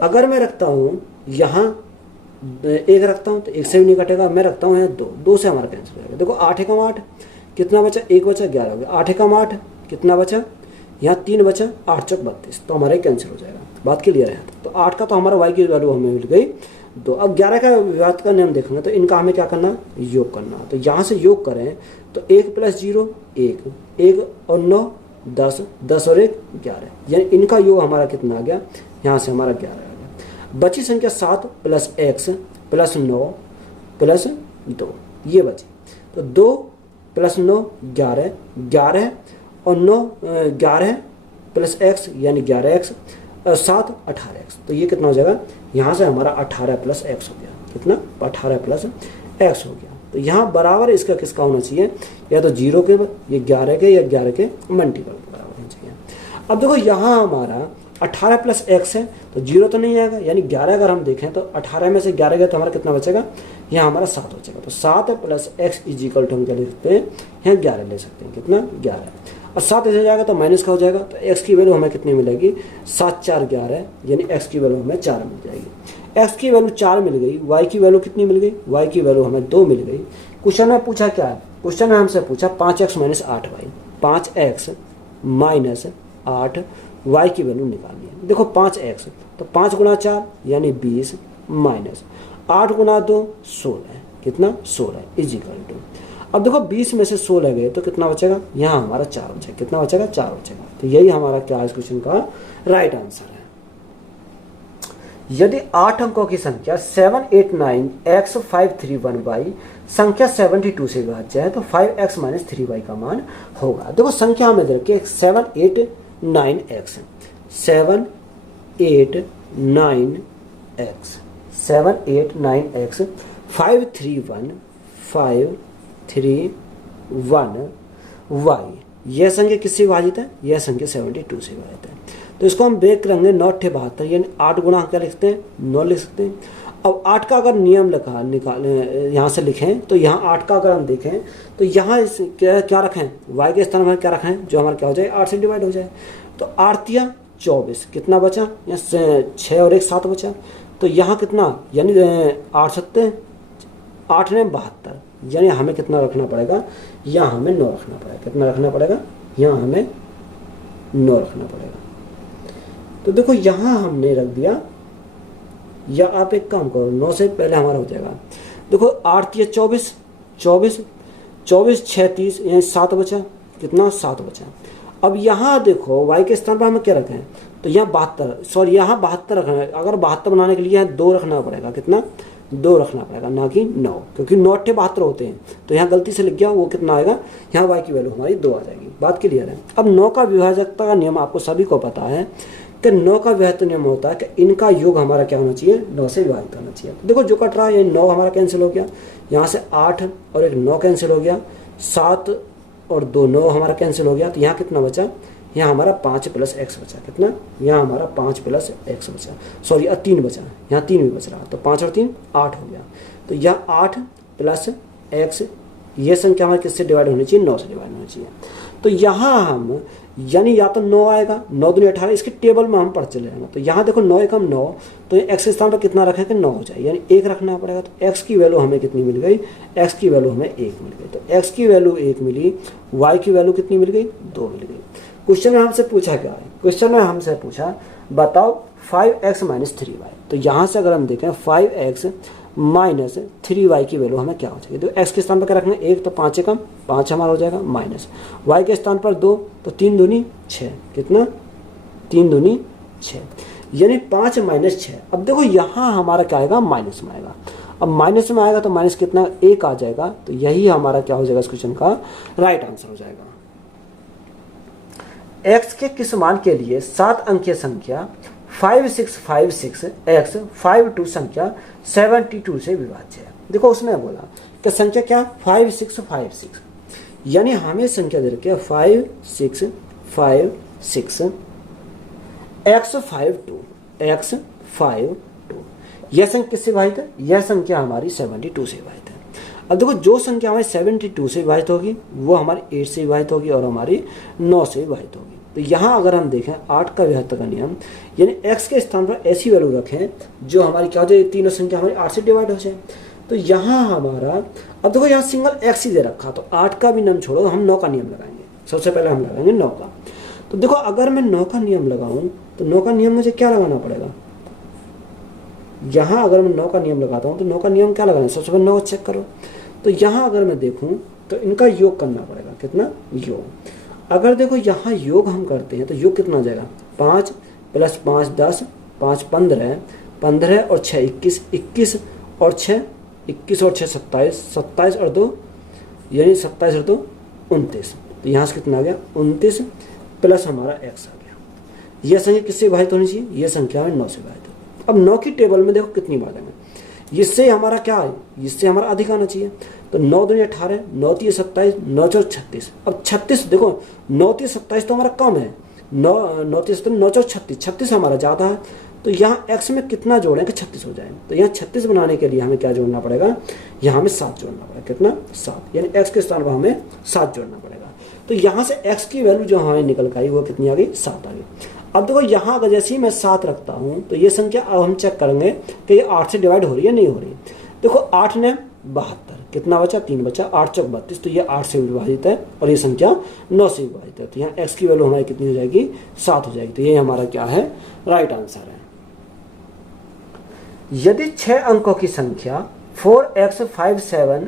अगर मैं रखता हूँ यहाँ 1 रखता हूँ तो 1 से भी नहीं कटेगा। मैं रखता हूँ यहाँ 2 से हमारा कैंसिल हो जाएगा। देखो 8 एकम 8 कितना बचा? 1 बचा, 11 हो गया। 8 एकम 8 कितना बचा? यहाँ 3 बचा, 8 चौक 32 तो हमारा कैंसिल हो जाएगा। बात क्लियर है? तो 8 का तो हमारा y की वैल्यू हमें मिल गई 2। अब 11 का विभाजन का नियम देखेंगे तो इनका हमें क्या करना? योग करना। तो यहाँ से योग करें तो 1 प्लस 0 1 1 और 9 10 10 और 1 11 यानी इनका योग हमारा कितना आ गया? यहाँ से हमारा 11 आ गया। बची संख्या 7 प्लस x प्लस 9 प्लस 2 ये बची। तो 2 प्लस 9 11 11 और 9 11 प्लस x यानी 11x और 7 18x। तो ये कितना हो जाएगा? यहाँ से हमारा 18 प्लस x हो गया। कितना? 18 प्लस x हो गया। तो यहाँ बराबर इसका किसका होना चाहिए? या तो 0 के, ये 11 के या 11 के मल्टीपल बराबर होना चाहिए। अब देखो यहाँ हमारा 18 प्लस x है तो 0 तो नहीं आएगा, यानी 11 अगर हम देखें तो 18 में से 11 गए तो हमारा कितना बचेगा? यहाँ हमारा 7 बचेगा। तो 7 प्लस x इजिकल टू हम क्या ले सकते हैं? यहाँ 11 ले सकते हैं। कितना? 11 और 7 इधर जाएगा तो माइनस का हो जाएगा। तो x की वैल्यू हमें कितनी मिलेगी? 7 4 11 यानी x की वैल्यू हमें 4 मिल जाएगी। x की वैल्यू 4 मिल गई। y की वैल्यू कितनी मिल गई? y की वैल्यू हमें 2 मिल गई। क्वेश्चन में पूछा क्या है? क्वेश्चन में हमसे पूछा 5x minus 8y। 5x minus 8y की वैल्यू निकालनी है। देखो 5x तो 5 गुना 4 यानी 20 माइनस 8 गुना 2 16 कितना? 16 इजिकल टू। अब देखो 20 में से 16 गए तो कितना बचेगा, यहाँ हमारा 4 बचेगा, कितना बचेगा, 4 बचेगा। तो यही हमारा क्या है इस क्वेश्चन का राइट आंसर है। यदि 8 अंकों की संख्या 789x531y संख्या 72 से विभाज्य है तो 5x - 3y का मान होगा। देखो संख्या हमें दे रखी है 789x 789x 531y। यह संख्या किससे विभाजित है, यह संख्या 72 से विभाजित है। तो इसको हम ब्रेक करेंगे 9 × 72 यानी 8 गुणा क्या लिखते हैं, 9 लिख सकते हैं। अब 8 का अगर नियम निकालें यहाँ से लिखें तो यहाँ 8 का अगर हम देखें तो यहाँ क्या रखें, y के स्थान पर क्या रखें, जो हमारा क्या हो जाए 8 से डिवाइड हो जाए। तो 8 × 24 कितना बचा, यहाँ 6 और 1 7 बचा। तो यहाँ कितना यानी 8 7 8 ने 72 यानी हमें कितना रखना पड़ेगा, यहाँ हमें 9 रखना पड़ेगा। कितना रखना पड़ेगा, यहाँ हमें 9 रखना पड़ेगा। तो देखो यहाँ हमने रख दिया, या आप एक काम करो 9 से पहले हमारा हो जाएगा। देखो 8 × 24 24 24 6 30 यानी 7 बचा, कितना 7 बचा। अब यहाँ देखो y के स्थान पर हमें क्या रखें, तो यहाँ 72 सॉरी यहाँ 72 रखना है। अगर 72 बनाने के लिए यहाँ 2 रखना पड़ेगा, कितना 2 रखना पड़ेगा, ना कि 9, क्योंकि 9 × 72 होते हैं। तो यहाँ गलती से लिख गया, वो कितना आएगा, यहाँ y की वैल्यू हमारी 2 आ जाएगी। बात क्लियर है। अब 9 का विभाजकता का नियम आपको सभी को पता है कि 9 का विभाजक नियम होता है कि इनका योग हमारा क्या होना चाहिए, 9 से विभाजित होना चाहिए। तो देखो जो कट रहा है ये 9 हमारा कैंसिल हो गया, यहाँ से 8 और 1 9 कैंसिल हो गया, 7 और 2 9 हमारा कैंसिल हो गया। तो यहाँ कितना बचा, यहाँ हमारा 5 + x बचा, कितना, यहाँ हमारा 5 + x बचा, सॉरी 3 बचा, यहाँ 3 भी बच रहा। तो 5 और 3 8 हो गया। तो यह 8 + x ये संख्या हमारी किससे डिवाइड होनी चाहिए, 9 से डिवाइड होनी चाहिए। तो यहाँ हम यानी या तो 9 आएगा, 9 दूनी 18, इसके टेबल में हम पढ़ चले जाएंगे। तो यहाँ देखो 9 × 9 तो x के स्थान पर कितना रखें कि 9 हो जाए, यानी 1 रखना पड़ेगा। तो x की वैल्यू हमें कितनी मिल गई, x की वैल्यू हमें 1 मिल गई। तो x की वैल्यू 1 मिली, y की वैल्यू कितनी मिल गई, 2 मिल गई। क्वेश्चन में हमसे पूछा क्या है, क्वेश्चन में हमसे पूछा बताओ 5x - 3y। तो यहाँ से अगर हम देखें 5x - 3y की वैल्यू हमें क्या हो जाएगी। तो x के स्थान पर क्या रखना है, 1 तो 5 कम 5 हमारा हो जाएगा, माइनस y के स्थान पर 2 तो 3 दूनी 6, कितना 3 दूनी 6 यानी 5 - 6। अब देखो यहाँ हमारा क्या आएगा, माइनस में आएगा। अब माइनस में आएगा तो माइनस कितना 1 आ जाएगा। तो यही हमारा क्या हो जाएगा इस क्वेश्चन का राइट आंसर हो जाएगा। x के किस मान के लिए 7 अंकीय संख्या 5656 x 52 संख्या 72 से विभाज्य है। देखो उसने बोला कि संख्या क्या 5656 यानी हमें संख्या दे रखी है 5656 x52 यह संख्या किससे विभाजित है, यह संख्या हमारी 72 से विभाजित है। अब देखो जो संख्या हमारी 72 से विभाजित होगी वो हमारी 8 से विभाजित होगी और हमारी 9 से विभाजित होगी। तो यहाँ अगर हम देखें 8 का विभाजक का नियम यानी x के स्थान पर ऐसी वैल्यू रखें जो हमारी क्या हो जाए, तीनों संख्या हमारी 8 से डिवाइड हो जाए। तो यहाँ हमारा अब देखो यहाँ सिंगल x ही दे रखा, तो 8 का भी नियम छोड़ो, हम 9 का नियम लगाएंगे। सबसे पहले हम लगाएंगे 9 का। तो देखो अगर मैं 9 का नियम लगाऊं तो 9 का नियम मुझे क्या लगाना पड़ेगा, यहाँ अगर मैं 9 का नियम लगाता हूँ तो 9 का नियम क्या लगाना है, सबसे पहले 9 चेक करो। तो यहाँ अगर मैं देखूँ तो इनका योग करना पड़ेगा, कितना योग। अगर देखो यहाँ योग हम करते हैं तो योग कितना हो जाएगा, 5 + 5 10 5 15 15 और 6 21 21 और 6 21 और 6 27 27 और 2 यानी 27 और 2 29। तो यहाँ से कितना आ गया 29 प्लस हमारा x आ गया। यह संख्या किससे विभाजित होनी चाहिए, यह संख्या हमें 9 से विभाजित होगी। अब 9 की टेबल में देखो कितनी बार देंगे, इससे हमारा क्या है, इससे हमारा अधिक आना चाहिए। तो 9 दूनी 18 9 3 27 9 4 36। अब 36 देखो 9 3 27 तो हमारा कम है, 9 9 3 9 4 36 36 हमारा ज़्यादा है। तो यहाँ x में कितना जोड़ें कि 36 हो जाए। तो यहाँ 36 बनाने के लिए हमें क्या जोड़ना पड़ेगा, यहाँ हमें 7 जोड़ना पड़ेगा, कितना 7 यानी x के स्थान पर हमें 7 जोड़ना पड़ेगा। तो यहाँ से x की वैल्यू जो हमें निकल के आई वो कितनी आ गई, 7 आ गई। अब देखो यहाँ अगर जैसे ही मैं 7 रखता हूँ तो ये संख्या अब हम चेक करेंगे कि ये 8 से डिवाइड हो रही है नहीं हो रही। देखो 8 ने 72 कितना बचा, 3 बचा, 8 चौक 32। तो ये 8 से विभाजित है और ये संख्या 9 से विभाजित है। तो यहाँ x की वैल्यू हमारी कितनी हो जाएगी, 7 हो जाएगी। तो ये हमारा क्या है, राइट आंसर है। यदि 6 अंकों की संख्या 4x57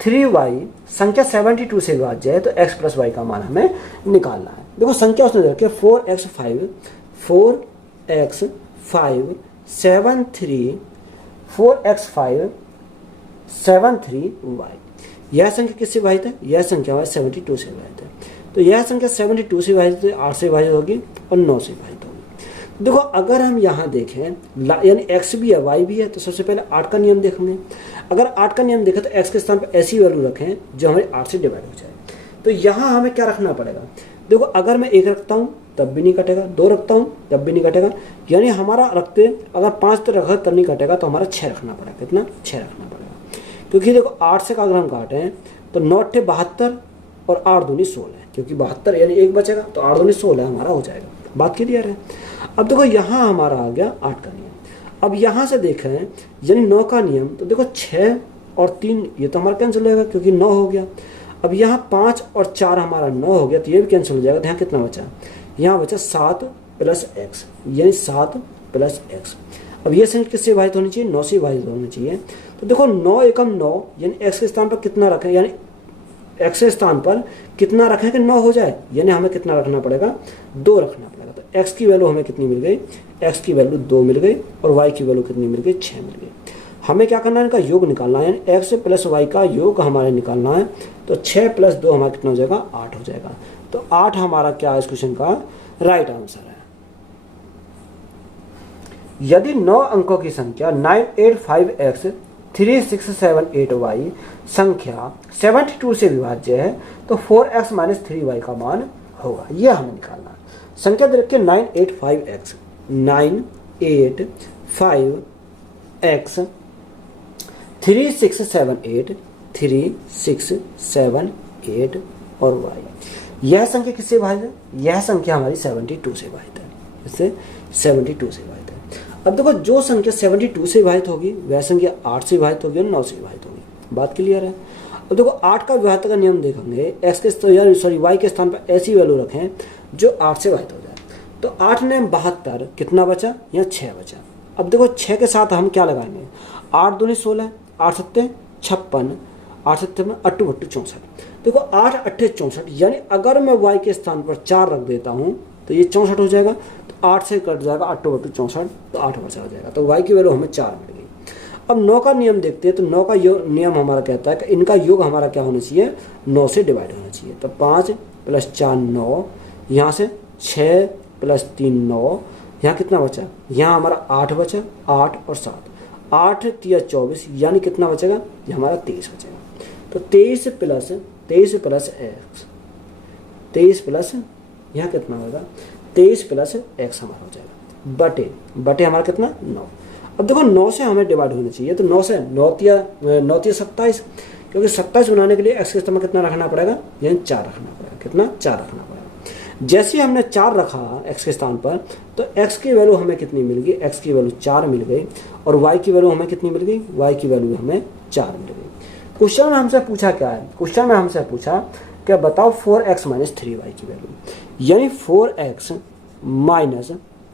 3y संख्या 72 से विभाज्य है तो x प्लस वाई का मान हमें निकालना है। देखो संख्या उसने रखी है 4x5 4x5 यह संख्या किससे विभाजित है? यह संख्या हमारी 72 से विभाजित है। तो यह संख्या 72 से विभाजित है, 8 से विभाजित होगी और 9 से विभाजित होगी। देखो अगर हम यहाँ देखें यानी x भी है y भी है, तो सबसे पहले 8 का नियम देखेंगे। अगर 8 का नियम देखें तो x के स्थान पर ऐसी वैल्यू रखें जो हमारे 8 से डिवाइड हो जाए। तो यहाँ हमें क्या रखना पड़ेगा? देखो अगर मैं 1 रखता हूँ तब भी नहीं कटेगा, 2 रखता हूँ तब भी नहीं कटेगा, यानी हमारा रखते अगर 5 तक रखा तब नहीं कटेगा, तो हमारा 6 रखना पड़ेगा। कितना? 6 रखना पड़ेगा। क्योंकि देखो 8 से अगर हम काटें तो 9 × 72 और 8 दूनी 16, क्योंकि 72 यानी 1 बचेगा तो 8 दूनी 16 हमारा हो जाएगा। बात क्लियर है? अब देखो यहाँ हमारा आ गया 8 का नियम। अब यहाँ से देखें यानी 9 का नियम, तो देखो 6 और 3 ये तो हमारा कैंसिल हो जाएगा क्योंकि 9 हो गया। अब यहाँ 5 और 4 हमारा 9 हो गया, तो ये भी कैंसिल हो जाएगा। तो यहाँ कितना बचा? यहाँ बचा 7 + x, यानी 7 + x। अब ये संख्या किससे विभाजित होनी चाहिए? 9 से विभाजित होनी चाहिए। तो देखो 9 एकम 9 यानी x के स्थान पर कितना रखें, यानी x के स्थान पर कितना रखें कि 9 हो जाए, यानी हमें कितना रखना पड़ेगा? 2 रखना पड़ेगा। तो x की वैल्यू हमें कितनी मिल गई? x की वैल्यू 2 मिल गई और y की वैल्यू कितनी मिल गई? 6 मिल गई। हमें क्या करना है? इनका योग निकालना है, यानी x + y का योग हमारे निकालना है। तो 6 + 2 हमारा कितना हो जाएगा? 8 हो जाएगा। तो 8 हमारा क्या इस क्वेश्चन का राइट आंसर है। यदि 9 अंकों की संख्या 985x 3678y संख्या 72 से विभाज्य है तो 4x - 3y का मान होगा। यह हमें निकालना है। संख्या दे रखिए 985x 985x 3678 और y। यह संख्या किससे विभाजित है? यह संख्या हमारी 72 से विभाजित है। इससे 72 से विभाजित है। अब देखो जो संख्या 72 से विभाजित होगी वह संख्या 8 से विभाजित होगी और 9 से विभाजित होगी। बात क्लियर है? अब देखो 8 का विभाजक का नियम देखेंगे, y के स्थान पर ऐसी वैल्यू रखें जो 8 से विभाजित हो जाए। तो 8 ने 72 कितना बचा? यहाँ 6 बचा। अब देखो 6 के साथ हम क्या लगाएंगे? 8 दूनी 16, 8 7 56, 8 7 8 8 64। देखो 8 8 64, यानी अगर मैं y के स्थान पर 4 रख देता हूँ तो ये 64 हो जाएगा। तो 8 से कट जाएगा 8 8 64, तो 8 बचा हो जाएगा। तो y की वैल्यू हमें 4 मिल गई। अब 9 का नियम देखते हैं। तो 9 का नियम हमारा कहता है कि इनका योग हमारा क्या होना चाहिए? 9 से डिवाइड होना चाहिए। तो 5 + 4 9, यहाँ से 6 + 3 9, यहाँ कितना बचा? यहाँ हमारा 8 बचा, 8 और 7, 8 × 3 = 24, यानी कितना बचेगा? ये हमारा 23 बचेगा। तो 23 + x, 23 प्लस यहाँ कितना होगा? 23 + x हमारा हो जाएगा बटे हमारा कितना? 9। अब देखो 9 से हमें डिवाइड होना चाहिए। तो 9 से 9 × 27, क्योंकि 27 बनाने के लिए x के स्थान में कितना रखना पड़ेगा? यानी 4 रखना पड़ेगा। कितना? 4 रखना पड़ेगा। जैसे हमने 4 रखा x के स्थान पर तो x की वैल्यू हमें कितनी मिल गई? x की वैल्यू 4 मिल गई। और y की वैल्यू हमें कितनी मिल गई? y की वैल्यू हमें 4 मिल गई। क्वेश्चन में हमसे पूछा क्या है? क्वेश्चन में हमसे पूछा क्या? बताओ 4x - 3y की वैल्यू, यानी 4x -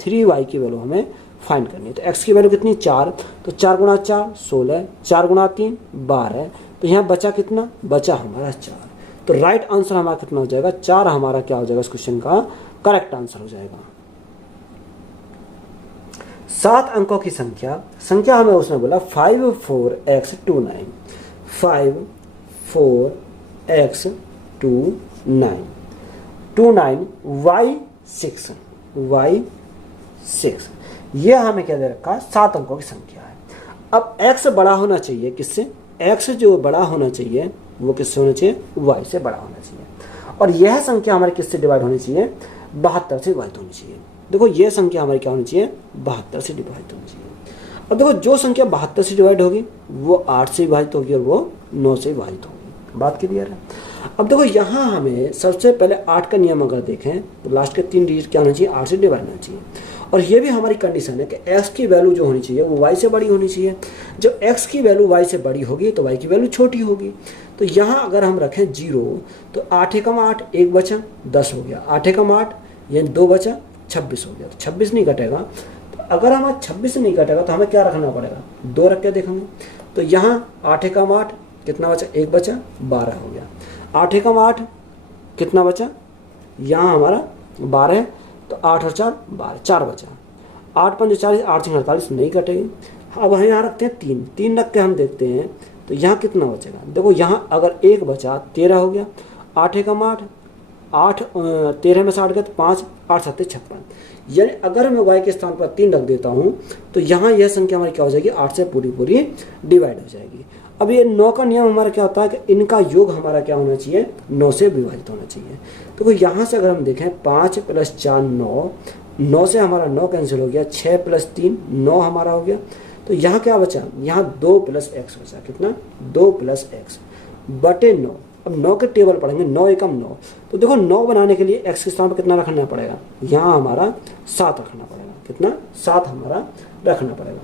3y की वैल्यू हमें फाइंड करनी है। तो x की वैल्यू कितनी? 4। तो 4 × 4 16, 4 × 3 12। तो यहाँ बचा कितना? बचा हमारा 4। तो राइट आंसर हमारा कितना हो जाएगा? 4 हमारा क्या हो जाएगा? इस क्वेश्चन का करेक्ट आंसर हो जाएगा। 7 अंकों की संख्या हमें उसने बोला 5 4x 29, 5 4x 29 y 6। ये हमें क्या दे रखा है? 7 अंकों की संख्या है। अब x बड़ा होना चाहिए किससे? x जो बड़ा होना चाहिए वो किससे होना चाहिए? y से बड़ा होना चाहिए। और यह संख्या हमारी किससे डिवाइड होनी चाहिए? 72 से डिवाइड होनी चाहिए। देखो ये संख्या हमारी क्या होनी चाहिए? 72 से डिवाइड होनी चाहिए। अब देखो जो संख्या 72 से डिवाइड होगी वो 8 से विभाजित होगी और वो 9 से विभाजित होगी। बात क्लियर है? अब देखो यहाँ हमें सबसे पहले 8 का नियम अगर देखें तो लास्ट के 3 डिजिट क्या होना चाहिए? 8 से डिवाइड होना चाहिए। और ये भी हमारी कंडीशन है कि x की वैल्यू जो होनी चाहिए वो y से बड़ी होनी चाहिए। जब x की वैल्यू y से बड़ी होगी तो y की वैल्यू छोटी होगी। तो यहाँ अगर हम रखें 0 तो 8 एकम 8 1 बचा 10 हो गया, 8 एकम 8 यानी 2 बचा 26 हो गया। तो 26 नहीं कटेगा। तो अगर हमें 26 नहीं कटेगा तो हमें क्या रखना पड़ेगा? 2 रख के देखेंगे। तो यहाँ 8 एकम 8 कितना बचा, 1 बचा, 12 हो गया। 8 एकम 8, कितना बचा, यहाँ हमारा 12 है तो 8 और 4 12, 4 बचा। 8 पंजे 40, 8 छः 48, नहीं कटेगी। अब हम यहाँ रखते हैं 3, 3 रख के हम देखते हैं तो यहाँ कितना बचेगा। देखो यहाँ अगर 1 बचा 13 हो गया, 8 एकम 8, 8 13 में से 8 गया तो 5, 8 7 56। यानी अगर मैं y के स्थान पर 3 रख देता हूँ तो यहाँ यह संख्या हमारी क्या हो जाएगी, 8 से पूरी पूरी डिवाइड हो जाएगी। अब ये 9 का नियम हमारा क्या होता है कि इनका योग हमारा क्या होना चाहिए, 9 से विभाजित होना चाहिए। तो यहाँ से अगर हम देखें 5 + 4 9, 9 से हमारा 9 कैंसिल हो गया, 6 + 3 9 हमारा हो गया। तो यहाँ क्या बचा, यहाँ 2 + x बचा, कितना, 2 + x बटे 9। अब 9 के टेबल पढ़ेंगे, 9 एकम 9। तो देखो 9 बनाने के लिए x के स्थान पर कितना रखना पड़ेगा, यहाँ हमारा 7 रखना पड़ेगा, कितना, 7 हमारा रखना पड़ेगा।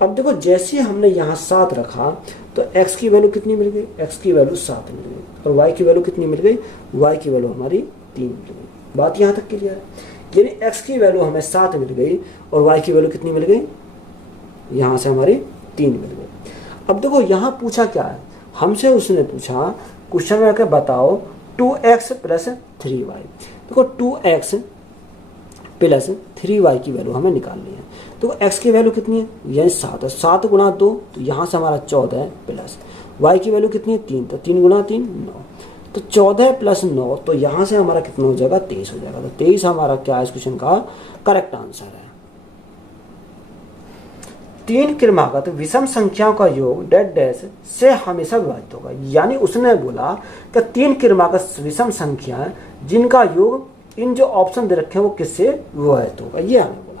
अब देखो जैसे हमने यहाँ 7 रखा तो x की वैल्यू कितनी मिल गई, x की वैल्यू 7 मिल गई, और y की वैल्यू कितनी मिल गई, y की वैल्यू हमारी 3 मिल गई। बात यहाँ तक क्लियर है, यानी x की वैल्यू हमें 7 मिल गई और y की वैल्यू कितनी मिल गई, यहाँ से हमारी 3 मिल गई। अब देखो यहाँ पूछा क्या है, हमसे उसने पूछा क्वेश्चन में आकर बताओ 2x + 3y। देखो 2x + 3y की वैल्यू हमें निकालनी है। तो x की वैल्यू कितनी है, यानी 7 है, 7 × 2 तो यहाँ से हमारा 14 प्लस y की वैल्यू कितनी है, 3, तो 3 × 3 9, तो 14 + 9, तो यहाँ से हमारा कितना हो जाएगा, 23 हो जाएगा। तो 23 हमारा क्या है इस क्वेश्चन का करेक्ट आंसर है। 3 क्रमागत विषम संख्याओं का योग डैश डैश से हमेशा विभाजित होगा। यानी उसने बोला कि 3 क्रमागत विषम संख्याएं जिनका योग इन जो ऑप्शन दे रखे हैं वो किससे विभाजित होगा, ये हमें बोला।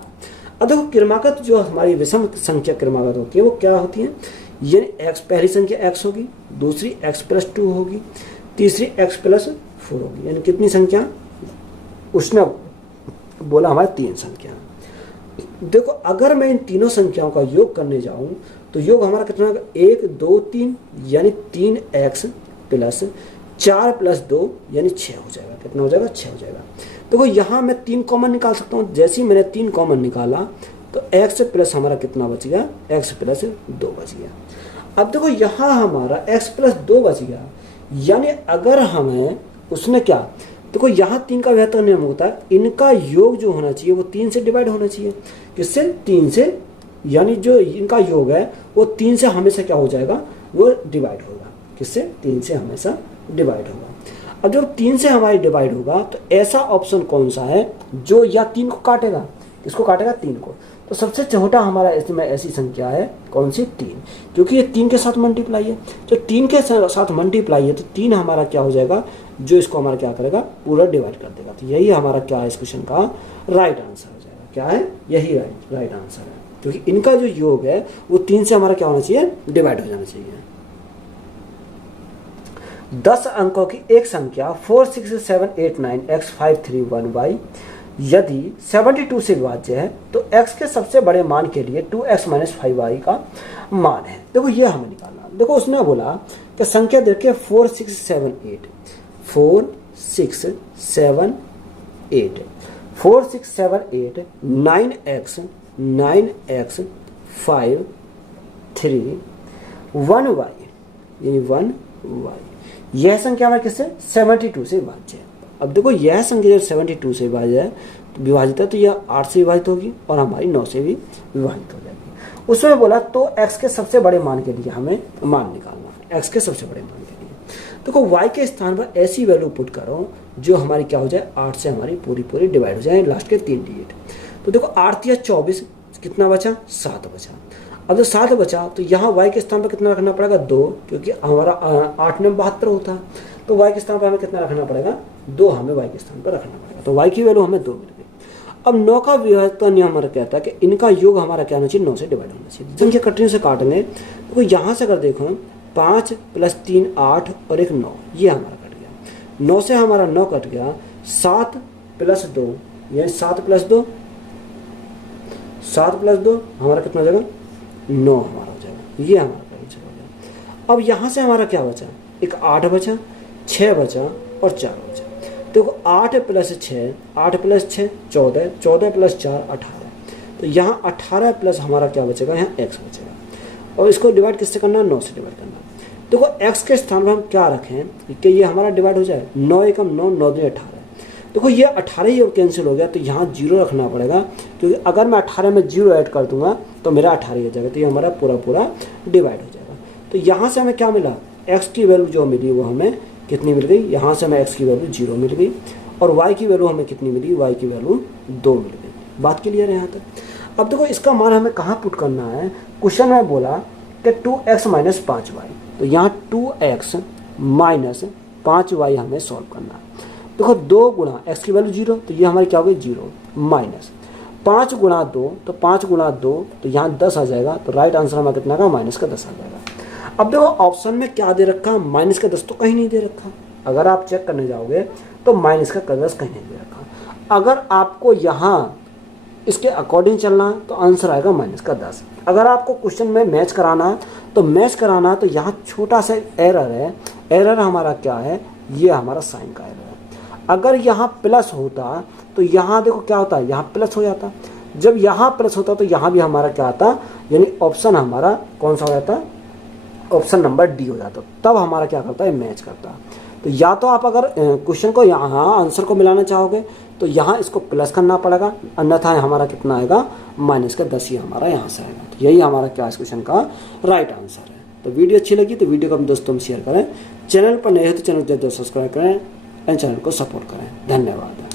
अब देखो क्रमागत जो हमारी विषम संख्या क्रमागत होती है वो क्या होती है, यानी x पहली संख्या x होगी, दूसरी x + 2 होगी, तीसरी x + 4 होगी। यानी कितनी संख्या, उसने बोला हमारे 3 संख्या। देखो अगर मैं इन तीनों संख्याओं का योग करने जाऊं तो योग हमारा कितना होगा, 1 2 3, यानी 3x + 4 + 2 यानी 6 हो जाएगा। कितना हो जाएगा, 6 हो जाएगा। देखो यहाँ मैं 3 कॉमन निकाल सकता हूँ। जैसे ही मैंने 3 कॉमन निकाला तो x प्लस हमारा कितना बच गया, x + 2 बच गया। अब देखो यहाँ हमारा x + 2 बच गया, यानी अगर हमें उसने क्या, देखो यहाँ 3 का विभाजक नियम होता है, इनका योग जो होना चाहिए वो 3 से डिवाइड होना चाहिए। किससे, 3 से, यानी जो इनका योग है वो 3 से हमेशा क्या हो जाएगा, वो डिवाइड होगा। किससे, 3 से हमेशा डिवाइड होगा। अब जब 3 से हमारी डिवाइड होगा तो ऐसा ऑप्शन कौन सा है जो या 3 को काटेगा, किसको काटेगा, 3 को। तो सबसे छोटा हमारा इसमें ऐसी संख्या है कौन सी, 3, क्योंकि ये 3 के साथ मल्टीप्लाई है। तो 3 के साथ मल्टीप्लाई है तो 3 हमारा क्या हो जाएगा, जो इसको हमारा क्या करेगा, पूरा डिवाइड कर देगा। तो यही हमारा क्या है इस क्वेश्चन का राइट आंसर हो जाएगा। क्या है, यही राइट आंसर है, क्योंकि इनका जो योग है वो 3 से हमारा क्या होना चाहिए, डिवाइड हो जाना चाहिए। 10 अंकों की एक संख्या 4 6 7 8 9 x 5 3 1 y यदि 72 से विभाज्य है तो x के सबसे बड़े मान के लिए 2x - 5y का मान है। देखो ये हमें निकालना। देखो उसने बोला कि संख्या देखिए 4 6 7 8 4 6 7 8 4 6 7 8 9x 5 3 1y यानी 1y। यह संख्या हमारे किससे, 72 से विभाज्य है। अब देखो यह संख्या जब 72 से विभाजित है तो यह 8 से विभाजित होगी और हमारी 9 से भी विभाजित हो जाएगी। उसमें बोला तो x के सबसे बड़े मान के लिए हमें मान निकालना है, x के सबसे बड़े मान के लिए। देखो y के स्थान पर ऐसी वैल्यू पुट करो जो हमारी क्या हो जाए, 8 से हमारी पूरी डिवाइड हो जाए, लास्ट के 3 डिजिट। तो देखो 8 या 24, कितना बचा, 7 बचा। अब जो 7 बचा तो यहाँ y के स्थान पर कितना रखना पड़ेगा, 2, क्योंकि हमारा 8 में 72 होता है। तो y के स्थान पर हमें कितना रखना पड़ेगा, 2 हमें y के स्थान पर रखना पड़ेगा। तो y की वैल्यू हमें 2 मिल गई। अब 9 का विभाजक नियम हमारा कहता है कि इनका योग हमारा क्या होना चाहिए, 9 से डिवाइड होना चाहिए। संख्या कटने से काटेंगे तो यहाँ से अगर देखो 5 + 3 8 और 1 9, ये हमारा कट गया। 9 से हमारा 9 कट गया, 7 + 2 यानी 7 + 2 हमारा कितना हो जाएगा, 9 हमारा हो जाएगा। ये हमारा आंसर हो जाएगा। अब यहाँ से हमारा क्या बचा, एक 8 बचा, 6 बचा और 4 बचा। देखो 8 + 6 8 + 6 14 14 + 4 18। तो यहाँ 18 प्लस हमारा क्या बचेगा, यहाँ x बचेगा। और इसको डिवाइड किससे करना है, 9 से डिवाइड करना। देखो x के स्थान पर हम क्या रखें कि ये हमारा डिवाइड हो जाए, 9 एकम 9, 9 दूनी 18। देखो ये 18 ही और कैंसिल हो गया, तो यहाँ 0 रखना पड़ेगा, क्योंकि अगर मैं 18 में 0 ऐड कर दूंगा तो मेरा 18 हो जाएगा, तो ये हमारा पूरा पूरा डिवाइड हो जाएगा। तो यहाँ से हमें क्या मिला, x की वैल्यू जो मिली वो हमें कितनी मिल गई, यहाँ से हमें x की वैल्यू 0 मिल गई, और y की वैल्यू हमें कितनी मिली, y की वैल्यू 2 मिल गई। बात क्लियर है यहाँ तक। अब देखो इसका मान हमें कहाँ पुट करना है, क्वेश्चन में बोला कि 2x - 5y, तो यहाँ 2x - 5y हमें सॉल्व करना है। देखो 2 गुणा x की वैल्यू 0, तो ये हमारी क्या हो गई 0, माइनस 5 गुणा 2, तो 5 गुणा 2, तो यहाँ 10 आ जाएगा, तो राइट आंसर हमारा कितना का, -10 आ जाएगा। अब देखो ऑप्शन में क्या दे रखा, -10 तो कहीं नहीं दे रखा, अगर आप चेक करने जाओगे तो -10 कहीं नहीं दे रखा। अगर आपको यहाँ इसके अकॉर्डिंग चलना है तो आंसर आएगा -10। अगर आपको क्वेश्चन में मैच कराना है तो यहाँ छोटा सा एरर है, एरर हमारा क्या है, ये हमारा साइन का एरर है। अगर यहाँ प्लस होता तो यहाँ देखो क्या होता है, यहाँ प्लस हो जाता, जब यहाँ प्लस होता तो यहाँ भी हमारा क्या आता, यानी ऑप्शन हमारा कौन सा हो जाता, ऑप्शन नंबर डी हो जाता, तब हमारा क्या करता है, मैच करता। तो या तो आप अगर क्वेश्चन को यहाँ आंसर को मिलाना चाहोगे तो यहाँ इसको प्लस करना पड़ेगा, अन्यथा हमारा कितना आएगा, -10 ही हमारा यहाँ से आएगा। तो यही हमारा क्या इस क्वेश्चन का राइट आंसर है। तो वीडियो अच्छी लगी तो वीडियो को अपने दोस्तों में शेयर करें, चैनल पर नए हो तो चैनल को सब्सक्राइब करें एंड चैनल को सपोर्ट करें। धन्यवाद।